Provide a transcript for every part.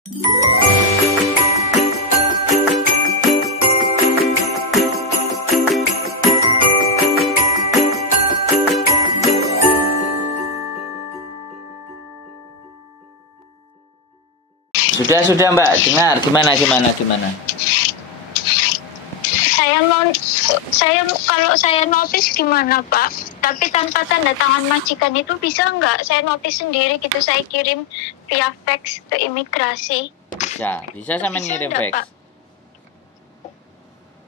Sudah Mbak, dengar gimana? Kalau saya notis gimana Pak? Tapi tanpa tanda tangan majikan itu bisa nggak? Saya notis sendiri gitu, saya kirim via fax ke imigrasi. Bisa sampean ngirim fax.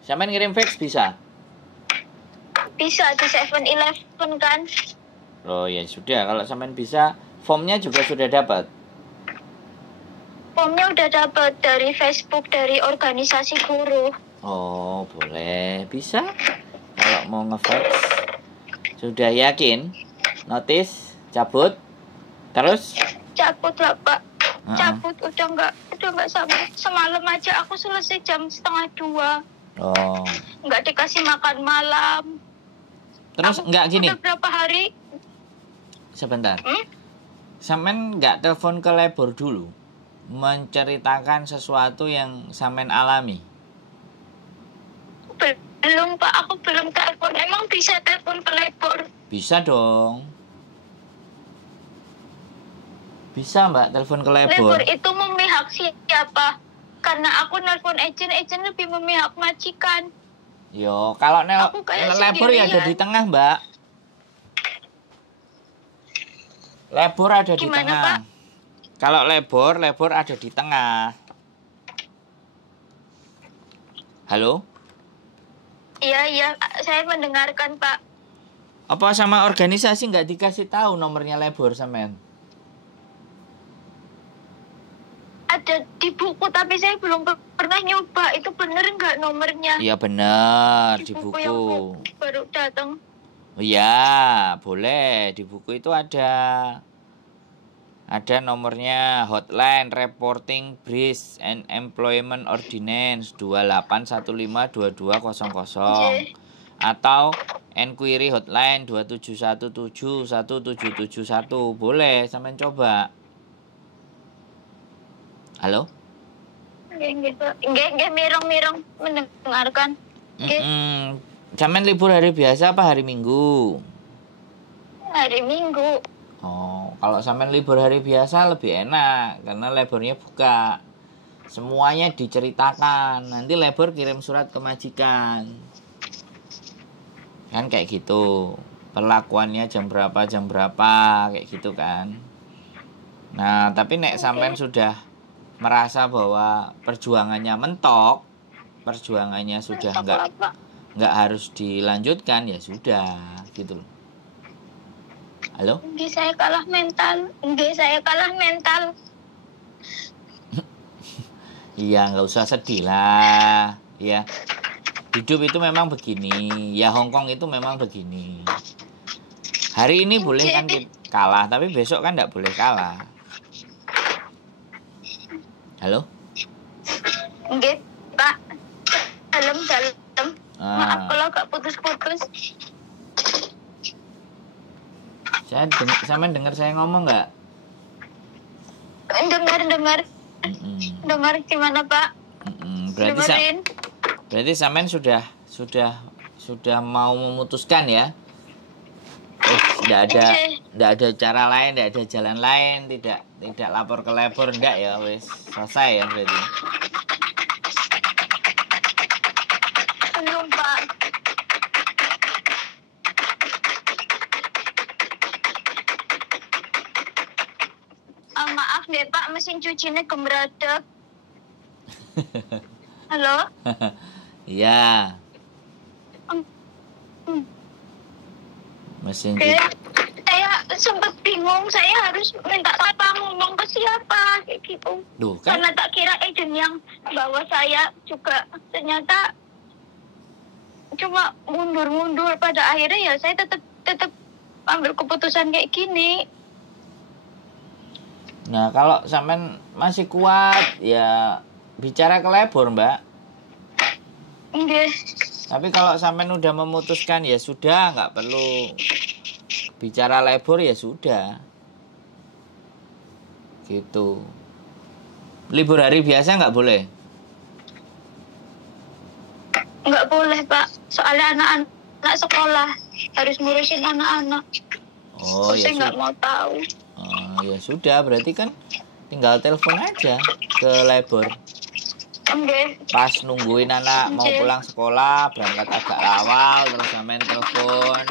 Sampean ngirim fax bisa? Bisa di 7-Eleven kan? Oh ya sudah, kalau sampean bisa, formnya juga sudah dapat. Formnya udah dapat dari Facebook, dari organisasi guru. Oh, boleh. Bisa. Kalau mau ngefax. Sudah yakin? Notis? Cabut? Terus? Cabut lah, Pak. Cabut udah nggak sampai. Semalam aja aku selesai jam 1:30. Oh. Nggak dikasih makan malam. Terus nggak gini? Udah berapa hari? Sebentar. Sampean nggak telepon ke labor dulu? Menceritakan sesuatu yang sampean alami? Belum Pak, aku belum telepon. Emang bisa telepon ke labor? Bisa dong. Bisa Mbak telepon ke labor. Labor itu memihak siapa? Karena aku nelpon agent lebih memihak majikan. Yo, kalau labor ya ada di tengah Mbak. Labor ada di Gimana, tengah. Pak? Kalau labor ada di tengah. Halo? Iya, saya mendengarkan, Pak. Apa sama organisasi nggak dikasih tahu nomornya labor sampean? Ada di buku, tapi saya belum pernah nyoba. Itu bener nggak nomornya? Iya benar, di buku. Yang baru datang. Iya, boleh. Di buku itu ada nomornya Hotline Reporting Breach and Employment Ordinance 28152200 atau Enquiry Hotline 27171771. Boleh, sampean coba. Halo? Nggih, mirong mendengarkan. Sampean libur hari biasa apa hari Minggu? Hari Minggu. Oh, kalau sampean libur hari biasa lebih enak karena labornya buka. Semuanya diceritakan. Nanti labor kirim surat ke majikan. Kan kayak gitu. Perlakuannya jam berapa kayak gitu kan. Nah, tapi nek sampean sudah merasa bahwa perjuangannya mentok, perjuangannya sudah nggak harus dilanjutkan, ya sudah gitu loh. Halo? Nggih, saya kalah mental. Iya, nggak usah sedih lah. Ya, hidup itu memang begini. Ya, Hongkong itu memang begini. Hari ini boleh kan kalah, tapi besok kan nggak boleh kalah. Halo? Nggih, Pak. Dalam. Maaf kalau agak putus-putus. Sampean dengar saya ngomong nggak? Dengar. Dengar gimana, Pak? Berarti sampean sudah mau memutuskan ya? Tidak ada cara lain, tidak ada jalan lain, tidak lapor ke labor, enggak ya, wis selesai ya berarti. Belum, Pak. Maaf deh Pak, mesin cucinya gemeradak. Halo? Iya. Mesin cuci. Saya sempat bingung, saya harus minta apa, ngomong ke siapa kayak gitu. Duh, kan? Karena tak kira agent yang bawa saya juga ternyata cuma mundur. Pada akhirnya ya saya tetap ambil keputusan kayak gini. Nah, kalau sampean masih kuat ya bicara ke labor, Mbak. Nggih. Tapi kalau sampean udah memutuskan ya sudah, nggak perlu bicara labor ya sudah. Gitu. Libur hari biasa nggak boleh? Nggak boleh, Pak. Soalnya anak-anak sekolah harus ngurusin anak-anak. Oh, ya Saya nggak mau tahu. ya sudah, berarti kan tinggal telepon aja ke labor. Oke. Pas nungguin anak mau pulang sekolah, berangkat agak awal, terus sampean telepon.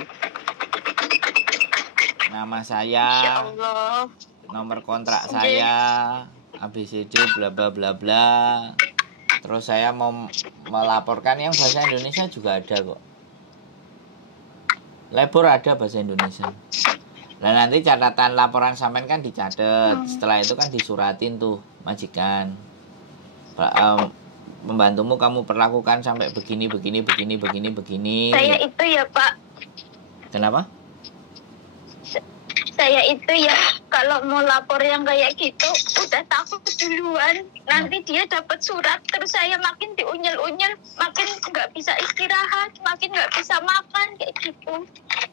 Nama saya, Ya Allah. nomor kontrak saya, ABCD bla bla bla bla. Terus saya mau melaporkan yang bahasa Indonesia juga ada kok. Labor ada bahasa Indonesia. Nah nanti catatan laporan sampean kan dicatat. Setelah itu kan disuratin tuh majikan. Pembantumu kamu perlakukan sampai begini. Saya itu ya, Pak. Kenapa? Saya itu ya kalau mau lapor yang kayak gitu udah takut duluan. Nanti dia dapat surat terus saya makin diunyel-unyel, makin nggak bisa istirahat, makin nggak bisa makan kayak gitu.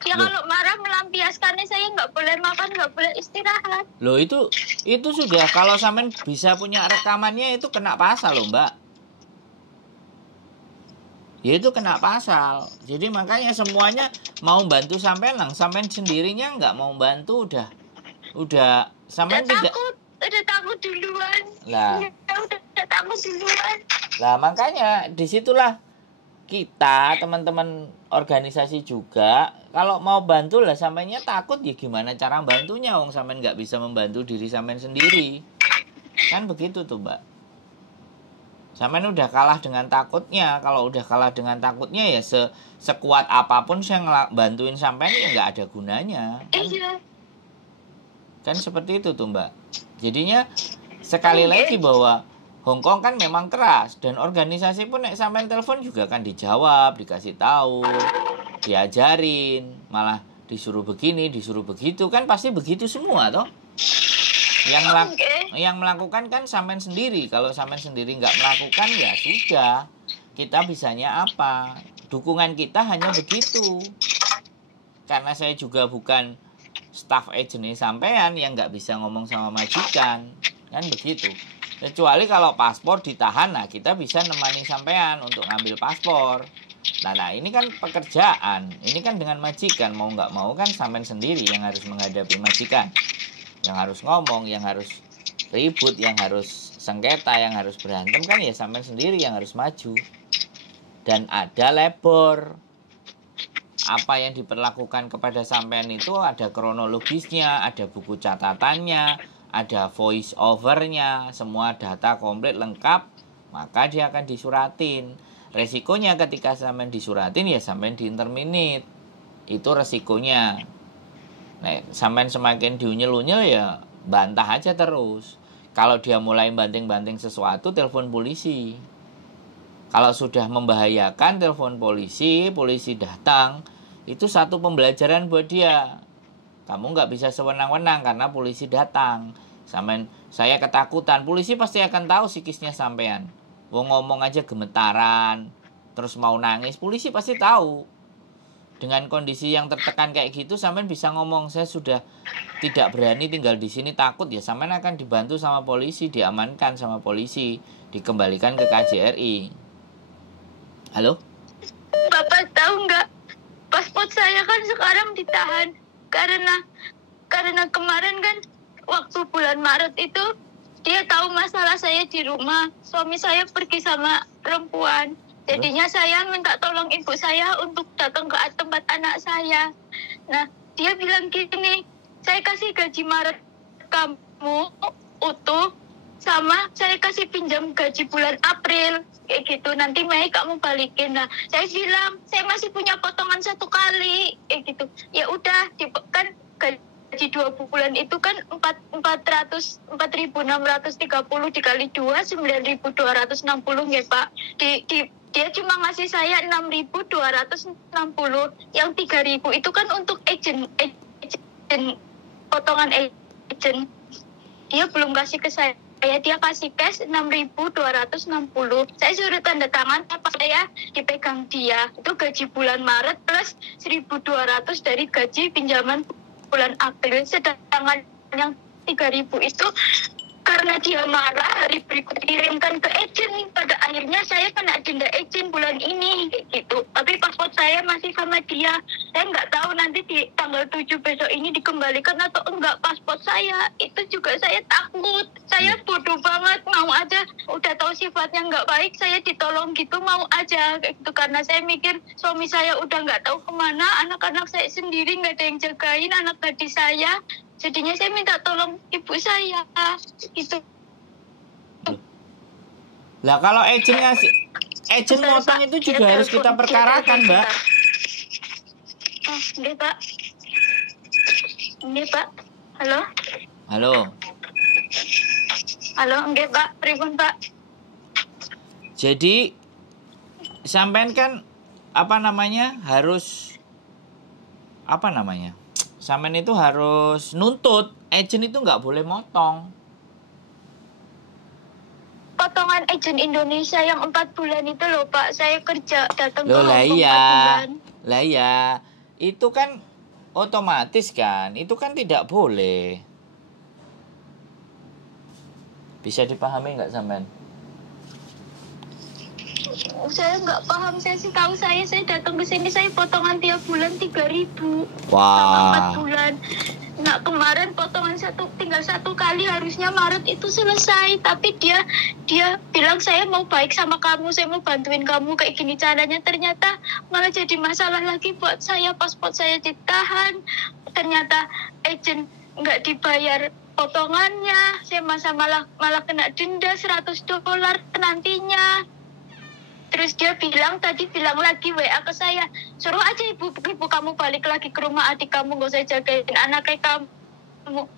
Ya kalau marah melampiaskannya saya nggak boleh makan, nggak boleh istirahat. Loh itu sudah, kalau sampean bisa punya rekamannya itu kena pasal loh Mbak. Ya itu kena pasal. Jadi makanya semuanya mau bantu sampean lang, sampean sendirinya nggak mau bantu udah sampean tidak. Udah takut duluan. Lah. Ya, udah takut duluan. Lah makanya disitulah kita teman-teman organisasi juga kalau mau bantu lah sampeannya takut ya gimana cara bantunya wong sampean nggak bisa membantu diri sampean sendiri. Kan begitu tuh Mbak. Sampean udah kalah dengan takutnya. Kalau udah kalah dengan takutnya ya sekuat apapun saya bantuin sampean ya nggak ada gunanya. Iya. Kan seperti itu tuh Mbak. Jadinya sekali lagi bahwa Hongkong kan memang keras dan organisasi pun nek sampean telepon juga kan dijawab, dikasih tahu, diajarin, malah disuruh begini, disuruh begitu, kan pasti begitu semua toh. Yang melakukan kan sampean sendiri. Kalau sampean sendiri nggak melakukan ya sudah. Kita bisanya apa? Dukungan kita hanya begitu. Karena saya juga bukan staff agent sampean yang nggak bisa ngomong sama majikan. Kan begitu. Kecuali kalau paspor ditahan, nah kita bisa nemani sampean untuk ngambil paspor. Nah ini kan pekerjaan. Ini kan dengan majikan. Mau nggak mau kan sampean sendiri yang harus menghadapi majikan. Yang harus ngomong, yang harus ribut, yang harus sengketa, yang harus berantem kan ya sampean sendiri yang harus maju. Dan ada labor. Apa yang diperlakukan kepada sampean itu ada kronologisnya, ada buku catatannya, ada voice overnya, semua data komplit lengkap, maka dia akan disuratin. Resikonya ketika sampean disuratin ya sampean diinterminate. Itu resikonya. Nah, sampean semakin diunyel-unyel ya bantah aja terus. Kalau dia mulai banting-banting sesuatu, telepon polisi. Kalau sudah membahayakan, telepon polisi, polisi datang. Itu satu pembelajaran buat dia. Kamu nggak bisa sewenang-wenang karena polisi datang. Sampean, saya ketakutan, polisi pasti akan tahu psikisnya sampean. Wong ngomong aja gemetaran, terus mau nangis, polisi pasti tahu. Dengan kondisi yang tertekan kayak gitu, sampean bisa ngomong, saya sudah tidak berani tinggal di sini, takut ya sampean akan dibantu sama polisi, diamankan sama polisi, dikembalikan ke KJRI. Halo? Bapak tahu nggak? Paspor saya kan sekarang ditahan karena kemarin kan waktu bulan Maret itu dia tahu masalah saya di rumah. Suami saya pergi sama perempuan. Jadinya saya minta tolong ibu saya untuk datang ke tempat anak saya. Nah, dia bilang gini, saya kasih gaji Maret kamu utuh, sama saya kasih pinjam gaji bulan April, kayak gitu. Nanti Mei kamu balikin. Nah, saya bilang, saya masih punya potongan 1 kali, kayak gitu. Ya udah, kan gaji 2 bulan itu kan 4.630 dikali 2, 9.260 ya Pak. Dia cuma ngasih saya 6.260, yang 3.000 itu kan untuk agent potongan agent. Dia belum kasih ke saya, dia kasih cash 6.260. Saya suruh tanda tangan apa saya dipegang dia. Itu gaji bulan Maret plus 1.200 dari gaji pinjaman bulan April. Sedangkan yang 3.000 itu karena dia marah, hari berikut kirimkan ke agent. Pada akhirnya saya kena denda agent bulan ini kayak gitu. Tapi paspor saya masih sama dia. Saya nggak tahu nanti di tanggal 7 besok ini dikembalikan atau enggak paspor saya. Itu juga saya takut. Saya bodoh banget, mau aja. Udah tahu sifatnya nggak baik, saya ditolong gitu mau aja kayak gitu. Karena saya mikir suami saya udah nggak tahu kemana, anak-anak saya sendiri nggak ada yang jagain, anak gadis saya. Jadinya saya minta tolong ibu saya gitu. Lah kalau agent ngasih, agent motong itu juga harus kita perkarakan, Mbak. Oh, nggih, Pak. Nggih, Pak. Halo? Halo. Halo, nggih, Pak. Pripun, Pak? Jadi sampean kan harus sampean itu harus nuntut, agent itu nggak boleh motong. Potongan agent Indonesia yang 4 bulan itu loh, Pak. Saya kerja datang ke Loh lah Hongkong 4 iya. bulan. Lah iya. Itu kan otomatis kan, itu kan tidak boleh. Bisa dipahami nggak sampean? Saya nggak paham, saya sih tahu saya datang ke sini saya potongan tiap bulan 3.000 Wah. 4 bulan. Nah kemarin potongan tinggal 1 kali, harusnya Maret itu selesai, tapi dia bilang saya mau baik sama kamu, saya mau bantuin kamu kayak gini caranya, ternyata malah jadi masalah lagi buat saya. Paspor saya ditahan, ternyata agent nggak dibayar potongannya, saya malah kena denda $100 nantinya. Terus dia bilang lagi WA ke saya, suruh aja ibu kamu balik lagi ke rumah adik kamu, gak usah jagain anak kayak kamu.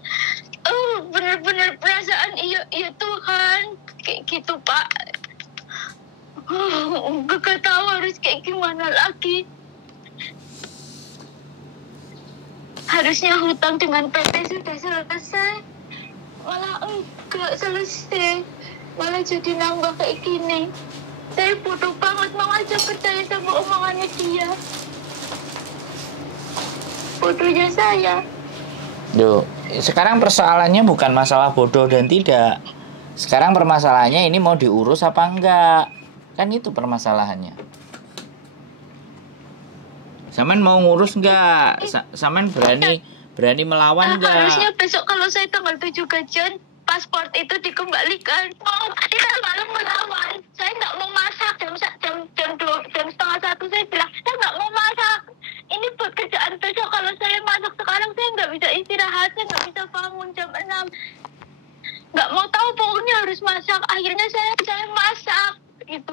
Bener-bener perasaan iya Tuhan kayak gitu, Pak. Gak tahu harus kayak gimana lagi. Harusnya hutang dengan PT sudah selesai, malah enggak selesai, malah jadi nambah kayak gini. Saya bodoh banget, mau aja percaya sama omongannya dia. Bodohnya saya. Duh, sekarang persoalannya bukan masalah bodoh dan tidak. Sekarang permasalahannya ini mau diurus apa enggak. Kan itu permasalahannya. Saman mau ngurus enggak? Saman berani melawan enggak? Harusnya besok kalau saya tanggal 7 gajian, paspor itu dikembalikan. Tidak malam melawan. Saya nggak mau masak jam 12:30 saya bilang saya nggak mau masak. Ini buat kerjaan besok. Kalau saya masak sekarang saya nggak bisa istirahat, saya nggak bisa bangun jam 6. Nggak mau tahu, pokoknya harus masak. Akhirnya saya masak gitu.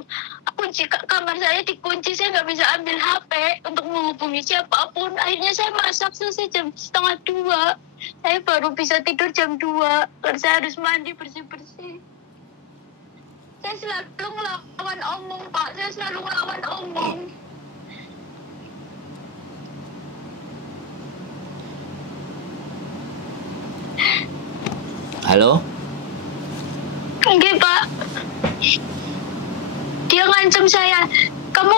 Kunci kamar saya dikunci, saya nggak bisa ambil HP untuk menghubungi siapapun. Akhirnya saya masak selesai jam 1:30. Saya baru bisa tidur jam 2. Terus saya harus mandi bersih-bersih. Saya selalu ngelawan omong, Pak. Saya selalu ngelawan omong. Halo? Oke, Pak. Dia ngancam saya, kamu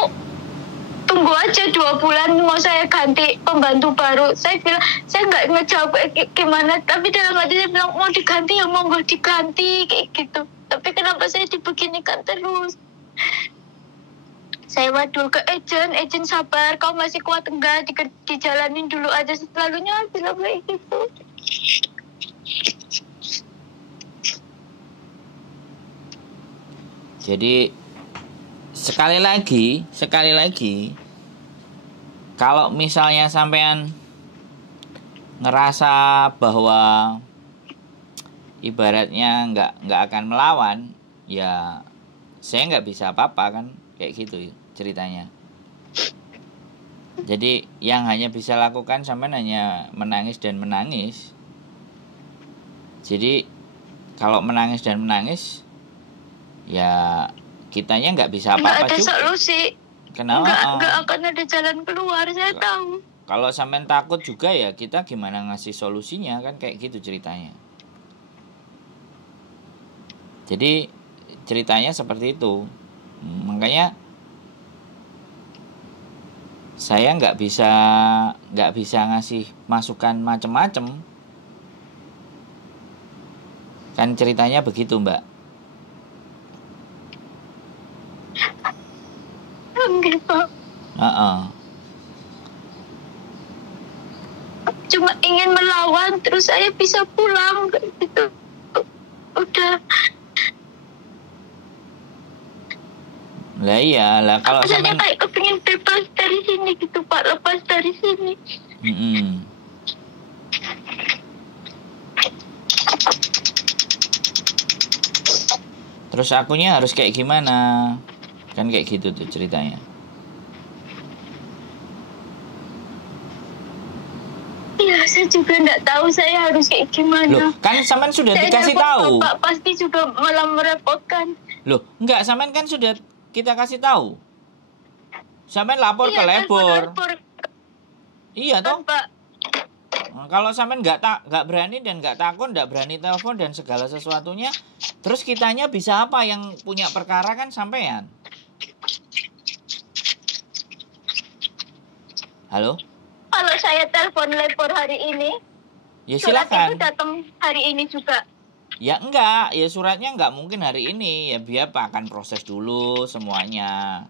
tunggu aja 2 bulan mau saya ganti pembantu baru. Saya bilang, saya nggak ngejawab gimana, tapi dalam hati saya bilang mau diganti ya monggo diganti kayak gitu. Tapi kenapa saya dibeginikan terus? Saya wadul ke agent sabar, kau masih kuat enggak, dijalanin dulu aja, selalunya bilang kayak gitu. Jadi sekali lagi kalau misalnya sampean ngerasa bahwa ibaratnya nggak akan melawan, ya saya nggak bisa apa-apa kan, kayak gitu ceritanya. Jadi yang hanya bisa lakukan sampean hanya menangis dan menangis. Jadi kalau menangis dan menangis, ya kitanya nggak bisa apa-apa juga. Nggak ada solusi. Kenapa? Nggak akan ada jalan keluar, saya tahu. Kalau sampean takut juga ya kita gimana ngasih solusinya kan, kayak gitu ceritanya. Jadi ceritanya seperti itu. Makanya saya nggak bisa ngasih masukan macem-macem. Kan ceritanya begitu, Mbak. Enggak, Pak. Cuma ingin melawan terus saya bisa pulang gitu. Udah. Lah iya, lah kalau Aku saja sampean kayak kepingin bebas dari sini gitu, Pak, lepas dari sini. Terus akunya harus kayak gimana? Kan kayak gitu tuh ceritanya. Iya, saya juga nggak tahu saya harus kayak gimana. Loh, kan sampean sudah Saya dikasih telepon tahu. Bapak pasti juga malah merepotkan. Loh, enggak, sampean kan sudah kita kasih tahu. Sampean lapor ke telepon Lebor. Iya toh? Pak. Nah, kalau sampean nggak berani dan nggak takut, nggak berani telepon dan segala sesuatunya, terus kitanya bisa apa? Yang punya perkara kan sampean. Halo? Kalau saya telepon Lebor hari ini, Ya surat silakan. itu datang hari ini juga. Ya enggak, ya suratnya enggak mungkin hari ini. Ya biar akan proses dulu semuanya.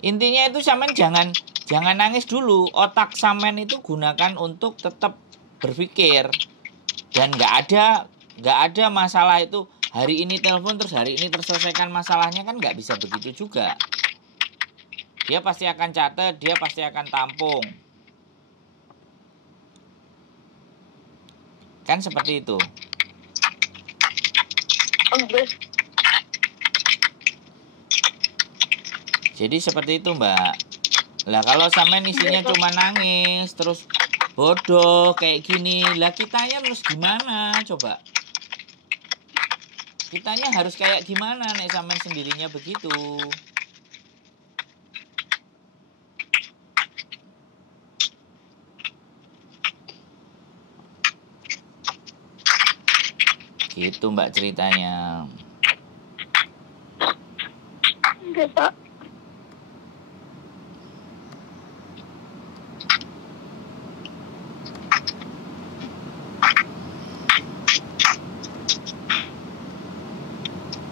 Intinya itu sampean jangan nangis dulu. Otak sampean itu gunakan untuk tetap berpikir. Dan enggak ada masalah itu hari ini telepon terus hari ini terselesaikan masalahnya, kan enggak bisa begitu juga. Dia pasti akan catat, dia pasti akan tampung. Kan seperti itu. Jadi seperti itu, Mbak. Lah kalau sampean isinya cuma nangis terus bodoh kayak gini, lah kitanya terus gimana coba? Kitanya harus kayak gimana nek sampean sendirinya begitu? Gitu, Mbak, ceritanya. Enggak, Pak.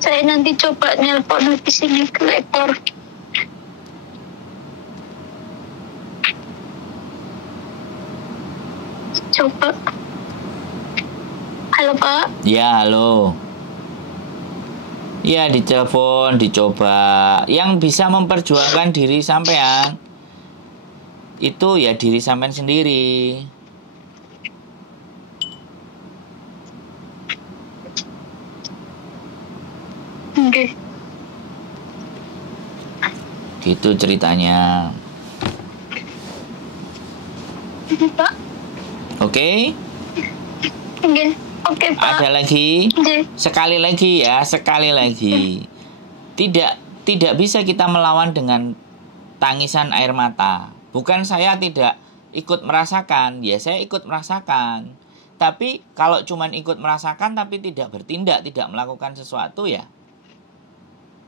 Saya nanti coba nelpon di sini ke Lebor. Coba. Halo, Pak. Ya, halo. Ya, ditelepon, dicoba. Yang bisa memperjuangkan diri sampean itu ya diri sampean sendiri. Oke. Gitu ceritanya. Pak. Oke? Oke, Pak. Ada lagi? Oke. Sekali lagi. Tidak bisa kita melawan dengan tangisan air mata. Bukan saya tidak ikut merasakan, ya saya ikut merasakan. Tapi kalau cuman ikut merasakan tapi tidak bertindak, tidak melakukan sesuatu, ya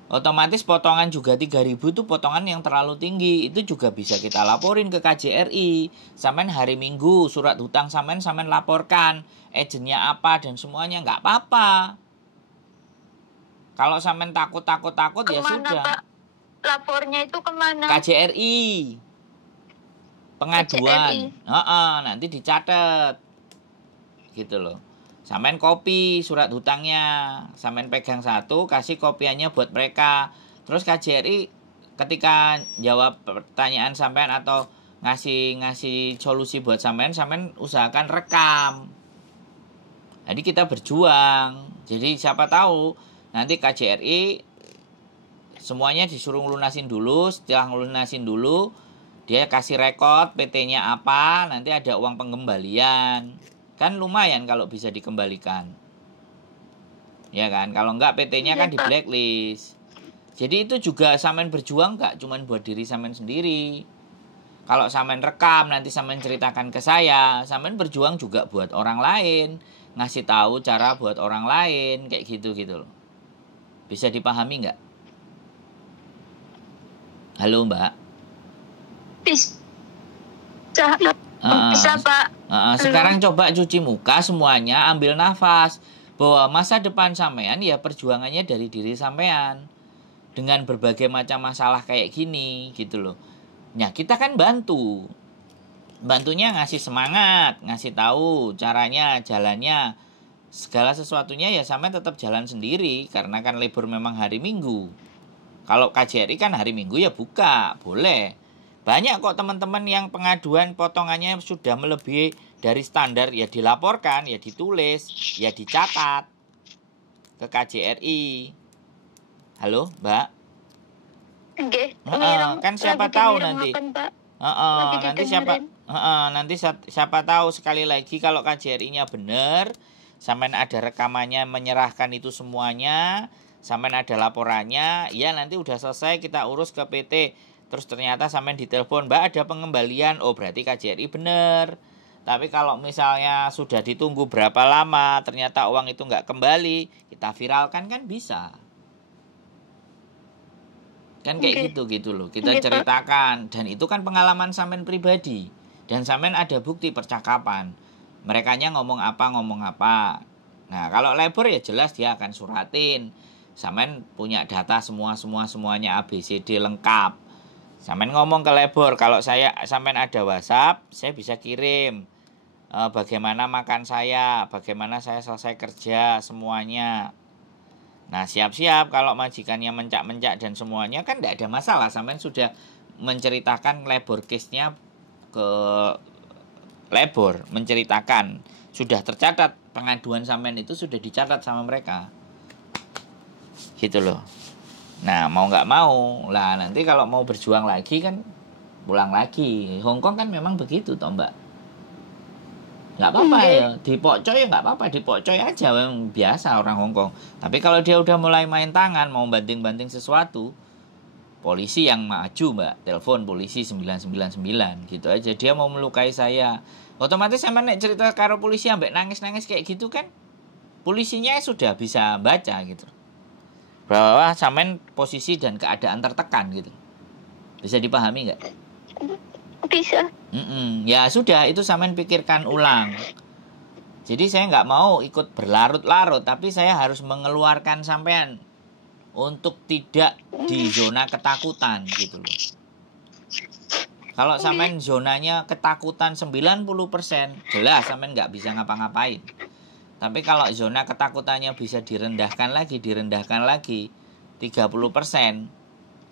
otomatis potongan juga 3.000 itu potongan yang terlalu tinggi. Itu juga bisa kita laporin ke KJRI. Sampean hari Minggu surat hutang sampean laporkan, agennya apa dan semuanya, nggak apa-apa. Kalau sampean takut ya sudah. Pak? Lapornya itu kemana? KJRI. Pengaduan. Nanti dicatat. Gitu loh. Sampean copy surat hutangnya, sampean pegang satu, kasih kopiannya buat mereka. Terus KJRI ketika jawab pertanyaan sampean atau ngasih solusi buat sampean usahakan rekam. Jadi kita berjuang. Jadi siapa tahu nanti KJRI semuanya disuruh ngelunasin dulu. Setelah ngelunasin dulu, dia kasih rekod PT-nya apa, nanti ada uang pengembalian. Kan lumayan kalau bisa dikembalikan. Ya kan? Kalau enggak PT-nya kan di blacklist. Jadi itu juga sampean berjuang enggak cuman buat diri sampean sendiri. Kalau sampean rekam nanti sampean ceritakan ke saya, sampean berjuang juga buat orang lain, ngasih tahu cara buat orang lain kayak gitu loh. Bisa dipahami enggak? Halo, Mbak. Bisa, Pak. Sekarang coba cuci muka semuanya, ambil nafas. bahwa masa depan sampean ya perjuangannya dari diri sampean dengan berbagai macam masalah kayak gini gitu loh. Nah, kita kan bantunya ngasih semangat, ngasih tahu caranya, jalannya, segala sesuatunya ya sampean tetap jalan sendiri karena kan libur memang hari Minggu. Kalau KJRI kan hari Minggu ya buka, boleh. Banyak kok teman-teman yang pengaduan potongannya sudah melebihi dari standar, ya dilaporkan, ya ditulis, ya dicatat ke KJRI. Halo, Mbak? Nggih, Kan siapa tahu nanti. Lagi Nanti siapa tahu sekali lagi kalau KJRI-nya benar, sampean ada rekamannya menyerahkan itu semuanya, sampean ada laporannya, ya nanti udah selesai kita urus ke PT. Terus ternyata sampean ditelepon, Mbak ada pengembalian, oh berarti KJRI bener. Tapi kalau misalnya sudah ditunggu berapa lama, ternyata uang itu nggak kembali, kita viralkan kan bisa. Kan kayak gitu loh, kita ceritakan. Dan itu kan pengalaman sampean pribadi. Dan sampean ada bukti percakapan. Merekanya ngomong apa. Nah kalau labor ya jelas dia akan suratin. Sampean punya data semuanya ABCD lengkap. Sampean ngomong ke labor, kalau sampean ada WhatsApp, saya bisa kirim bagaimana makan saya, bagaimana saya selesai kerja, semuanya. Nah siap-siap kalau majikannya mencak-mencak dan semuanya kan tidak ada masalah. Sampean sudah menceritakan labor case-nya ke labor, menceritakan. Sudah tercatat, pengaduan sampean itu sudah dicatat sama mereka. Gitu loh. Nah mau nggak mau lah, nanti kalau mau berjuang lagi kan pulang lagi. Hongkong kan memang begitu toh Mbak. Nggak apa-apa ya, dipokcoy ya nggak apa-apa, dipokcoy aja, memang biasa orang Hongkong. Tapi kalau dia udah mulai main tangan, mau banting-banting sesuatu, polisi yang maju Mbak, telepon polisi 999 gitu aja. Dia mau melukai saya, otomatis sama nek cerita karo polisi ambek nangis-nangis kayak gitu kan, polisinya sudah bisa baca gitu bahwa sampean posisi dan keadaan tertekan gitu. Bisa dipahami nggak? Bisa. Ya sudah, itu sampean pikirkan ulang. Jadi saya nggak mau ikut berlarut-larut, tapi saya harus mengeluarkan sampean untuk tidak di zona ketakutan gitu loh. Kalau sampean zonanya ketakutan 90%, jelas sampean nggak bisa ngapa-ngapain. Tapi kalau zona ketakutannya bisa direndahkan lagi 30%,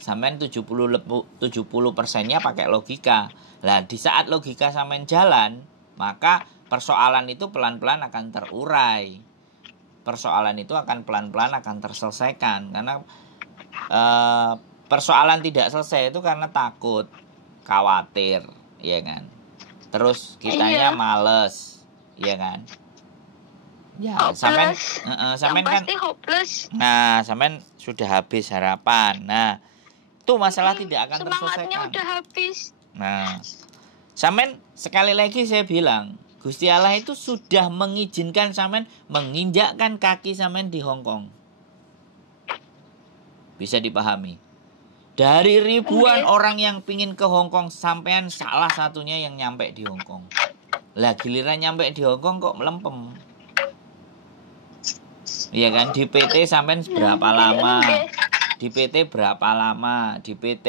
sampean 70%-nya pakai logika. Lah di saat logika sampean jalan, maka persoalan itu pelan-pelan akan terurai. Persoalan itu akan pelan-pelan akan terselesaikan. Karena persoalan tidak selesai itu karena takut, khawatir, ya kan. Terus kitanya males, ya kan. Ya, sampean kan hopeless. Nah, sampean sudah habis harapan. Nah, itu masalah tidak akan terselesaikan. Semangatnya udah habis. Nah, sampean sekali lagi saya bilang, Gusti Allah itu sudah mengizinkan sampean menginjakkan kaki sampean di Hongkong. Bisa dipahami. Dari ribuan orang yang pingin ke Hongkong, sampean salah satunya yang nyampe di Hongkong. Lah giliran nyampe di Hongkong kok melempem. Iya kan, di PT sampean berapa lama? Di PT berapa lama? Di PT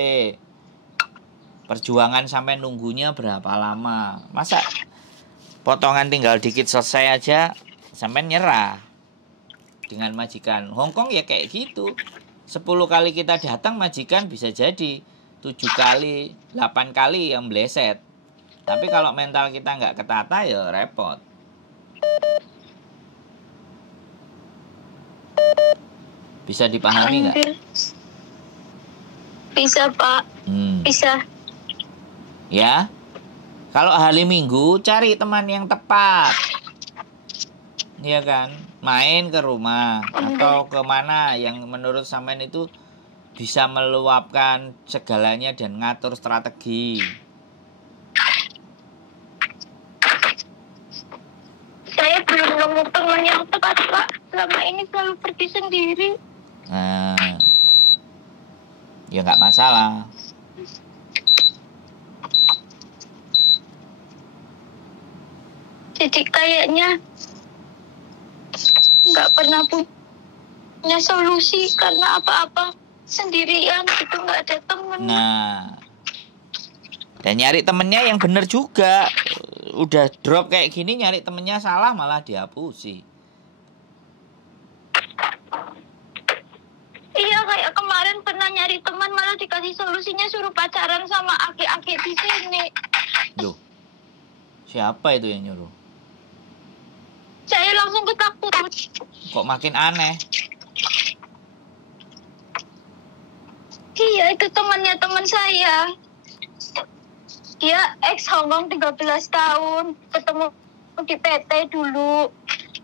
perjuangan sampai nunggunya berapa lama? Masa potongan tinggal dikit selesai aja sampean nyerah dengan majikan? Hongkong ya kayak gitu. 10 kali kita datang majikan bisa jadi 7 kali, 8 kali yang bleset. Tapi kalau mental kita nggak ketata ya repot. Bisa dipahami nggak? Bisa Pak. Bisa. Ya. Kalau hari Minggu cari teman yang tepat. Iya kan? Main ke rumah atau kemana yang menurut sampean itu bisa meluapkan segalanya dan ngatur strategi. Saya belum nemu teman yang tepat Pak. Selama ini selalu pergi sendiri. Nah, ya nggak masalah. Jadi kayaknya nggak pernah punya solusi karena apa-apa sendirian gitu, nggak ada temen. Nah, dan nyari temennya yang bener juga. Udah drop kayak gini, nyari temennya salah malah dihapusi. Iya, kayak kemarin pernah nyari teman malah dikasih solusinya suruh pacaran sama aki-aki di sini. Loh, siapa itu yang nyuruh? Saya langsung ketakutan. Kok makin aneh? Iya, itu temannya teman saya. Dia ex Hongkong 13 tahun, ketemu di PT dulu.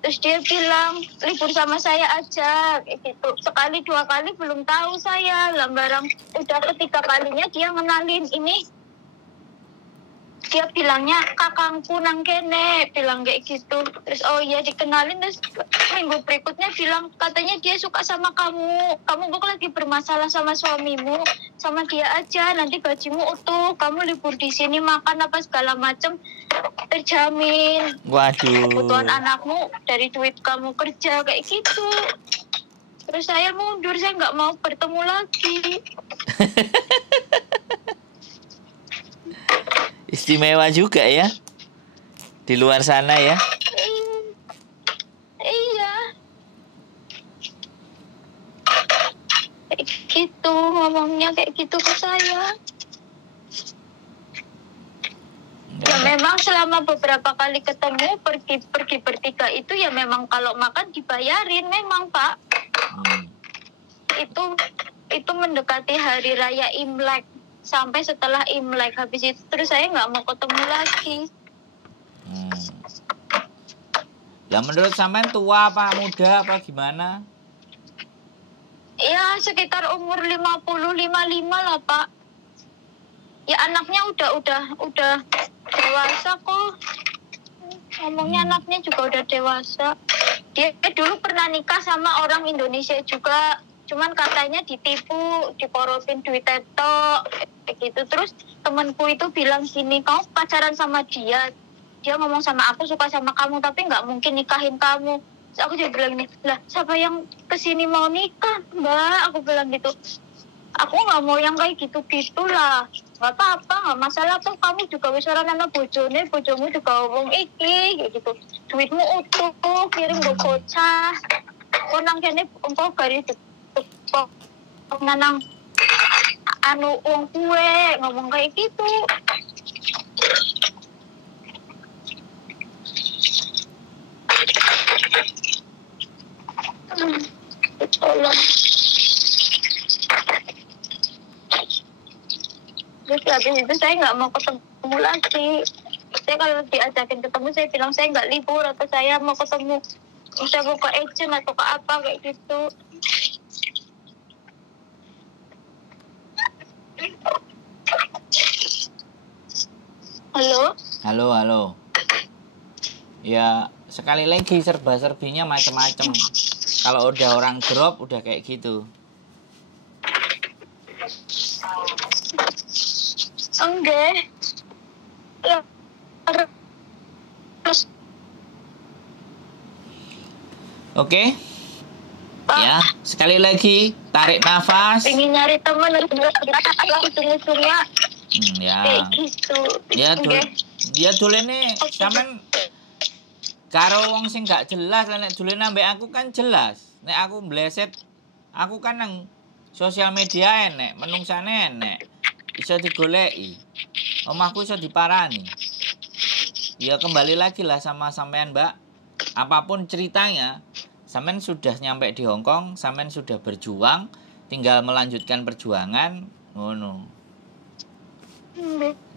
Terus dia bilang libur sama saya aja kayak gitu. Sekali dua kali belum tahu saya, lah barang udah ketiga kalinya dia ngenalin ini. Dia bilangnya kakangku nang kene, bilang kayak gitu. Terus oh iya dikenalin, terus minggu berikutnya bilang katanya dia suka sama kamu. Kamu kok lagi bermasalah sama suamimu, sama dia aja. Nanti gajimu utuh, kamu libur di sini makan apa segala macem terjamin. Waduh. Kebutuhan anakmu dari duit kamu kerja kayak gitu. Terus saya mundur, saya nggak mau bertemu lagi. Istimewa juga ya, di luar sana ya. Iya. Kayak gitu, ngomongnya kayak gitu ke saya. Ya memang selama beberapa kali ketemu, pergi bertiga itu ya memang kalau makan dibayarin memang, Pak. Itu mendekati hari raya Imlek. Sampai setelah Imlek, habis itu terus saya nggak mau ketemu lagi. Ya menurut sampean tua apa muda apa gimana? Ya sekitar umur 50-55 lah, Pak. Ya anaknya udah dewasa kok. Ngomongnya anaknya juga udah dewasa. Dia dulu pernah nikah sama orang Indonesia juga. Cuman katanya ditipu, diporotin duit tetok, kayak gitu. Terus temanku itu bilang gini, kamu pacaran sama dia. Dia ngomong sama aku suka sama kamu, tapi nggak mungkin nikahin kamu. Terus aku juga bilang nih, lah siapa yang kesini mau nikah, Mbak? Aku bilang gitu. Aku nggak mau yang kayak gitu-gitu lah. Nggak apa-apa, nggak masalah tuh. Kamu juga wis ora ana bojone, bojomu juga ngomong iki, kayak gitu. Duitmu utuh, kirim gue bocah. Konang kene engkau garis kok nanang anu uang kue, ngomong kayak gitu. Tolong. Terus habis itu saya nggak mau ketemu lagi. Saya kalau diajakin ketemu saya bilang saya nggak libur atau saya mau ketemu, saya mau ke agent atau ke apa kayak gitu. Halo. Ya sekali lagi serba-serbinya macam-macam. Kalau udah orang drop udah kayak gitu. Enggak. Oke. Ya, sekali lagi tarik nafas. Pengen nyari teman ujung-ujungnya. Ya. Kayak gitu. Ya dolene sampean karo wong sing gak jelas, nek dolene ambek aku kan jelas. Nek aku mbleset, aku kan nang sosial media enek, menungsane enek. Iso digoleki. Omahku iso diparani. Ya kembali lagi lah sama sampean, Mbak. Apapun ceritanya, sampean sudah nyampe di Hongkong, sampean sudah berjuang, tinggal melanjutkan perjuangan, ngono.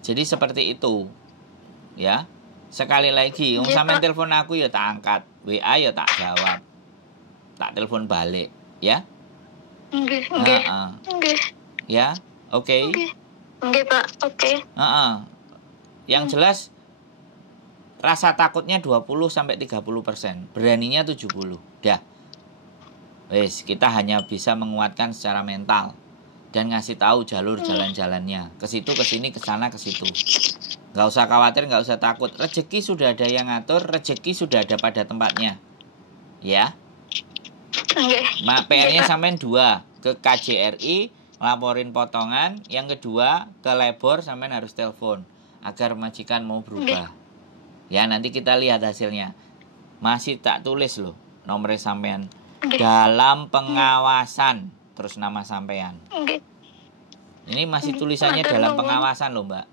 Jadi seperti itu. Ya. Sekali lagi, wong sampean telepon aku ya tak angkat, WA ya tak jawab. Tak telepon balik, ya. Nggih. Ya, oke. Nggih, Pak. Oke. Yang jelas rasa takutnya 20-30%, beraninya 70%. Dah. Wes, kita hanya bisa menguatkan secara mental dan ngasih tahu jalur jalan-jalannya. Ke situ, ke sini, ke sana, ke situ. Nggak usah khawatir, nggak usah takut. Rezeki sudah ada yang ngatur, rezeki sudah ada pada tempatnya. Ya. Nggih. PR-nya Nggih, Pak. sampean 2, ke KJRI laporin potongan, yang kedua ke labor sampean harus telepon agar majikan mau berubah. Ya, nanti kita lihat hasilnya. Masih tak tulis loh nomor sampean. Nggih. Dalam pengawasan, terus nama sampean. Nggih. Ini masih tulisannya dalam pengawasan loh, Mbak.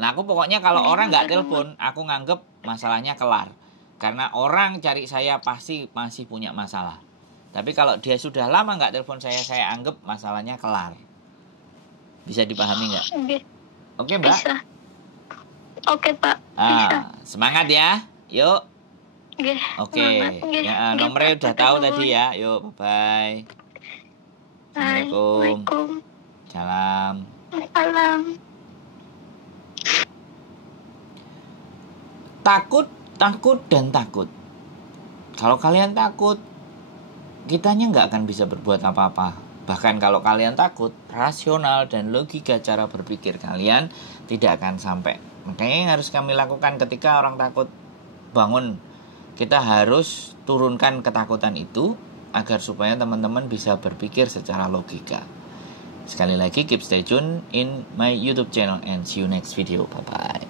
Nah, aku pokoknya kalau orang nggak telepon, aku nganggep masalahnya kelar. Karena orang cari saya pasti masih punya masalah. Tapi kalau dia sudah lama nggak telepon saya anggap masalahnya kelar. Bisa dipahami nggak? Nggih. Oke, Mbak? Bisa. Oke, Pak. Bisa. Semangat ya. Yuk. Nggih. Oke. Nggih. Ya, Nggih, nomornya Pak. udah tahu Nuwun. tadi ya. Yuk, bye-bye. Assalamualaikum. Waalaikumsalam. Salam. Salam. Takut, dan takut. Kalau kalian takut, kitanya nggak akan bisa berbuat apa-apa. Bahkan kalau kalian takut, rasional dan logika cara berpikir kalian tidak akan sampai. Makanya yang harus kami lakukan ketika orang takut bangun, kita harus turunkan ketakutan itu agar supaya teman-teman bisa berpikir secara logika. Sekali lagi, keep stay tune in my YouTube channel and see you next video. Bye-bye.